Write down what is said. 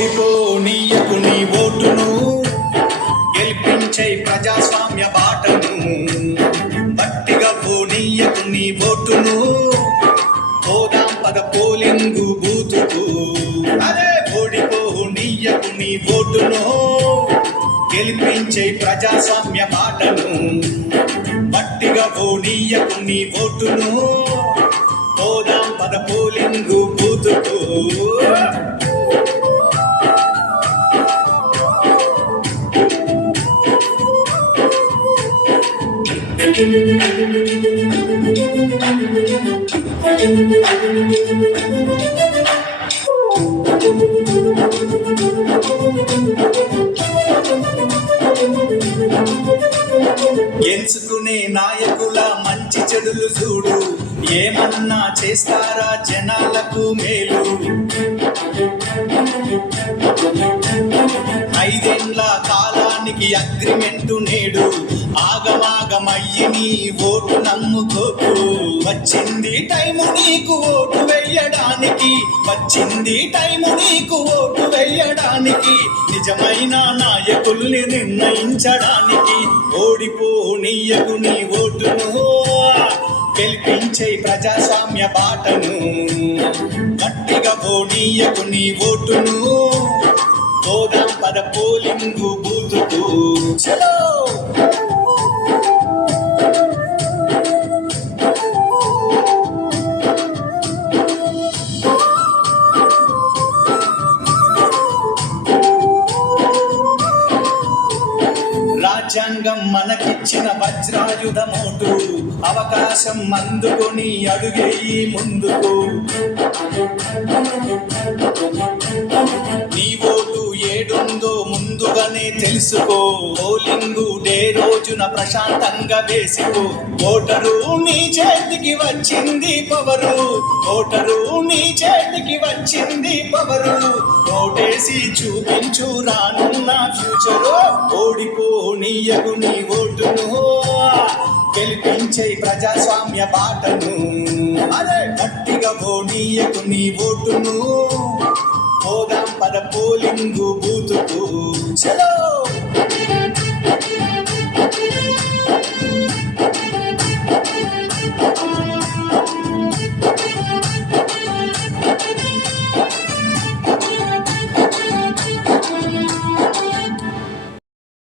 ఓడిపోనీయకు నీ ఓటును, గెలిపించే ప్రజాస్వామ్య బాటను. బట్టిగా పోనీయకు నీ ఓటును, పోదాం పద పోలింగు బూతుకు. అరే ఓడిపోనీయకు నీ ఓటును, గెలిపించే ప్రజాస్వామ్య బాటను. బట్టిగా పోనీయకు నీ ఓటును, పోదాం పద పోలింగు బూతుకు. ఎంచుకునే నాయకుల మంచి చెడులు చూడు, ఏమన్నా చేస్తారా జనాలకు మేలు. 5 ఏళ్ల కాలానికి అగ్రిమెంటు నేడు, ఆగమాగమయ్యి నీ ఓటు నమ్ముకోకు. వచ్చింది టైము నీకు ఓటు వెయ్యడానికి, వచ్చింది టైము నీకు ఓటు వెయ్యడానికి, నిజమైన నాయకుల్ని నిర్ణయించడానికి. ఓడిపోనీయకు నీ ఓటును, గెలిపించే ప్రజాస్వామ్య బాటను. గట్టిగా పోనీయకు నీ ఓటును, పోదాం పద పోలింగు బూతుకు. చలో రాజ్యాంగం మనకిచ్చిన వజ్రాయుధమోటు, అవకాశం అందుకొని అడుగేయి ముందుకు. నీ ఓటు ఏడుందో ముందుగానే తెలుసుకో, పోలింగు డే రోజున ప్రశాంతంగా వేసుకో. ఓటరు నీ చేతికి వచ్చింది పవరు, ఓటరు నీ చేతికి వచ్చింది పవరు. ఓటేసి చూపించు రానున్న ఫ్యూచరు. ఓడిపోనీయకు నీ ఓటును, గెలిపించే ప్రజాస్వామ్య బాటను. అరే గట్టిగా పోనీయకు నీ ఓటును, పోదాం పద పోలింగు బూతుకు. చలో